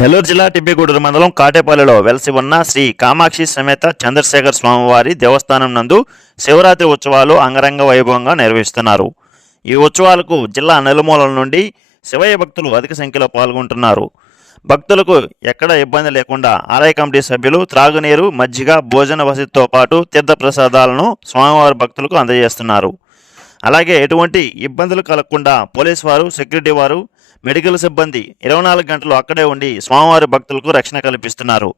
నెల్లూరు జిల్లా టిబ్బిగూడూరు మండలం కాటేపల్లిలో వెలసి ఉన్న శ్రీ కామాక్షి సమేత చంద్రశేఖర్ స్వామివారి దేవస్థానం నందు శివరాత్రి ఉత్సవాలు అంగరంగ వైభవంగా నిర్వహిస్తున్నారు. ఈ ఉత్సవాలకు జిల్లా నలుమూలల నుండి శివయ్య భక్తులు అధిక సంఖ్యలో పాల్గొంటున్నారు. భక్తులకు ఎక్కడ ఇబ్బంది లేకుండా ఆలయ కమిటీ సభ్యులు త్రాగునీరు మజ్జిగ భోజన వసతితో పాటు తీర్థప్రసాదాలను స్వామివారి భక్తులకు అందజేస్తున్నారు. అలాగే ఎటువంటి ఇబ్బందులు కలగకుండా పోలీస్ వారు సెక్యూరిటీ వారు మెడికల్ సిబ్బంది ఇరవై నాలుగు గంటలు అక్కడే ఉండి స్వామివారి భక్తులకు రక్షణ కల్పిస్తున్నారు.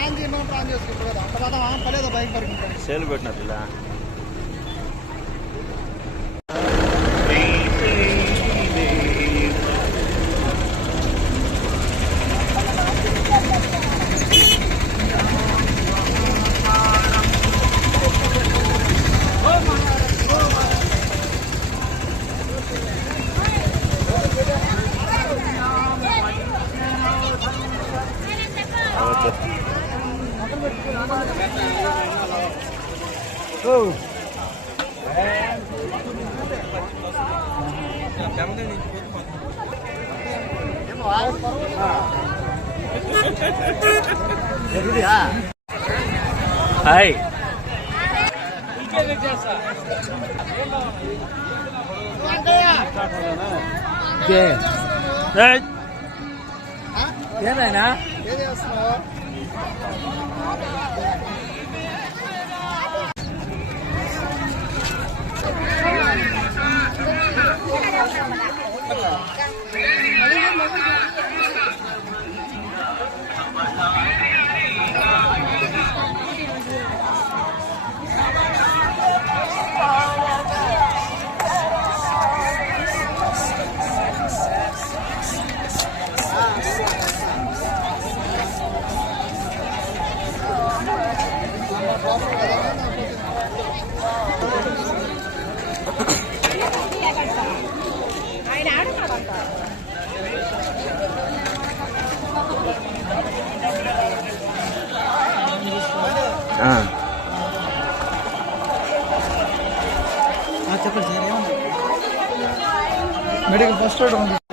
ఆన్ చేయమని హాయ్. ఏమైనా ఏం చేస్తున్నావు చెప్పండి sir medical first aid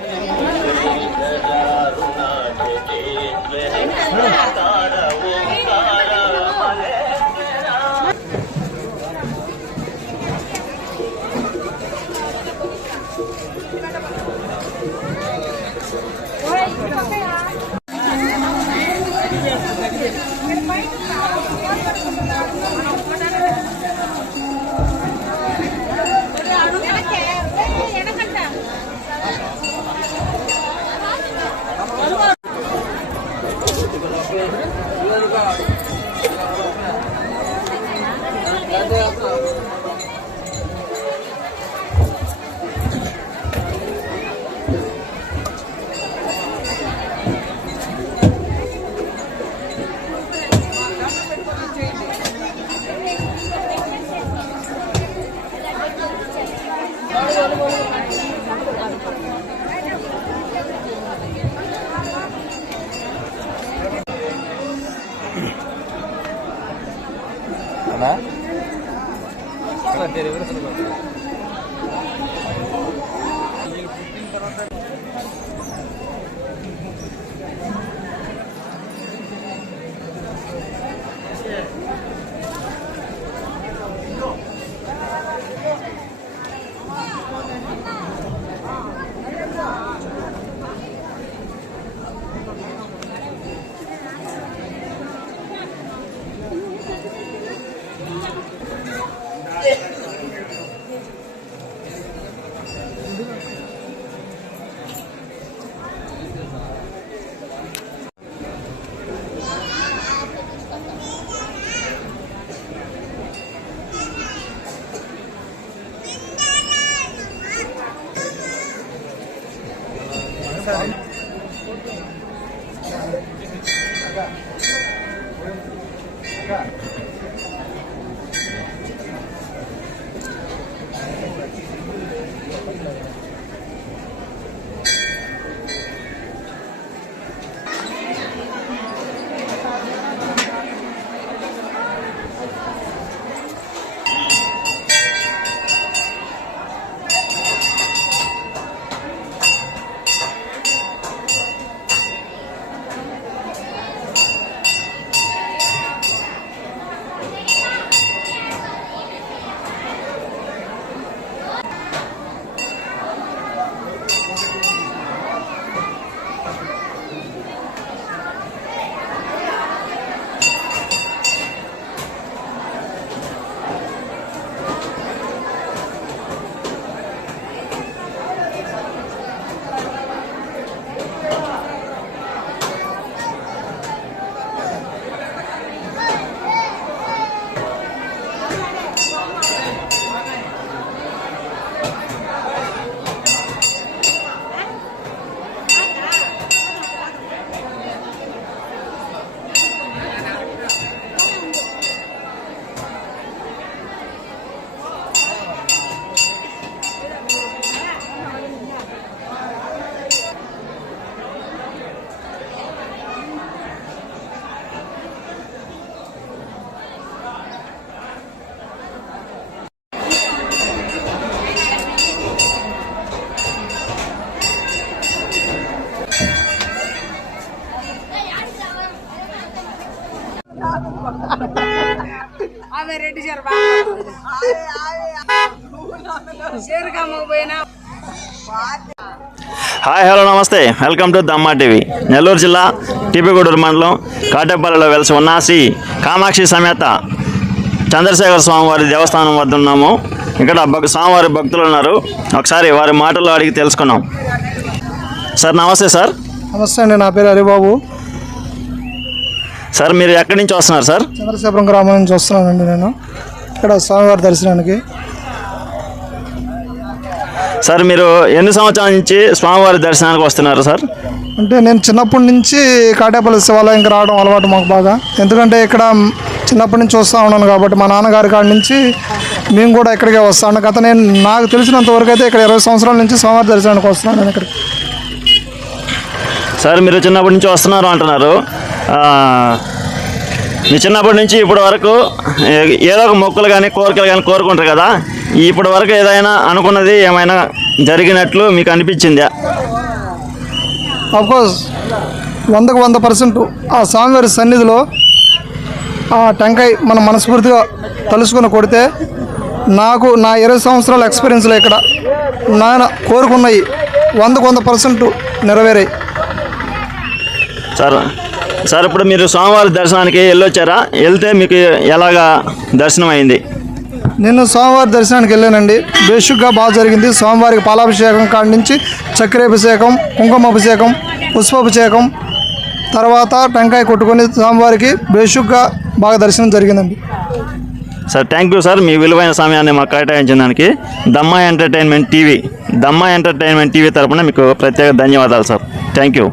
하나? 하나 때려 그러는 거 Acá. Acá. Hi hello నమస్తే. Welcome to Dhamma TV. Nellore జిల్లా టీపీగూడూరు మండలం కాటేపల్లిలో వెలిసి ఉన్న శ్రీ కామాక్షి సమేత చంద్రశేఖర స్వామివారి దేవస్థానం వద్ద ఉన్నాము. ఇక్కడ స్వామివారి భక్తులు ఉన్నారు. ఒకసారి వారి మాటల్లో అడిగి తెలుసుకున్నాం. సార్ నమస్తే సార్. నమస్తే అండి నా పేరు హరిబాబు. సార్ మీరు ఎక్కడి నుంచి వస్తున్నారు సార్? చంద్రశేఖరం గ్రామం నుంచి వస్తున్నానండి నేను. ఇక్కడ స్వామివారి దర్శనానికి? సార్ మీరు ఎన్ని సంవత్సరాల నుంచి స్వామివారి దర్శనానికి వస్తున్నారు సార్? అంటే నేను చిన్నప్పటి నుంచి కాటేపల్లి శివాలయంకి రావడం అలవాటు మాకు బాగా. ఎందుకంటే ఇక్కడ చిన్నప్పటి నుంచి వస్తూ ఉన్నాను కాబట్టి మా నాన్నగారి కాడి నుంచి మేము కూడా ఇక్కడికే వస్తాను గత నేను నాకు తెలిసినంత వరకు అయితే ఇక్కడ ఇరవై సంవత్సరాల నుంచి స్వామివారి దర్శనానికి వస్తున్నాను నేను ఇక్కడికి. సార్ మీరు చిన్నప్పటి నుంచి వస్తున్నారు అంటున్నారు. చిన్నప్పటి నుంచి ఇప్పటి వరకు ఏదో ఒక మొక్కులు కానీ కోరికలు కానీ కోరుకుంటారు కదా? ఇప్పటి వరకు ఏదైనా అనుకున్నది ఏమైనా జరిగినట్లు మీకు అనిపించిందా? కోర్స్ వందకు వంద పర్సెంట్ ఆ స్వామివారి సన్నిధిలో ఆ టెంకాయ మనం మనస్ఫూర్తిగా తలుసుకొని కొడితే నాకు నా ఇరవై సంవత్సరాల ఎక్స్పీరియన్స్లో ఇక్కడ నాయన కోరుకున్నవి వందకు వంద పర్సెంట్ నెరవేరాయి. సార్. సార్ ఇప్పుడు మీరు స్వామివారి దర్శనానికి వెళ్ళొచ్చారా? వెళ్తే మీకు ఎలాగా దర్శనం అయింది? నేను స్వామివారి దర్శనానికి వెళ్ళానండి. బేషుగ్గా బాగా జరిగింది. స్వామివారికి పాలాభిషేకం కాడి నుంచి చక్రాభిషేకం కుంకుమాభిషేకం పుష్పాభిషేకం తర్వాత టెంకాయ కొట్టుకొని స్వామివారికి బేషుగ్గా బాగా దర్శనం జరిగిందండి. Sir thank you sir. మీ విలువైన సమయాన్ని మాకు కేటాయించిన దానికి Dhamma entertainment TV Dhamma entertainment TV తరపున మీకు ప్రత్యేక ధన్యవాదాలు సార్. Thank you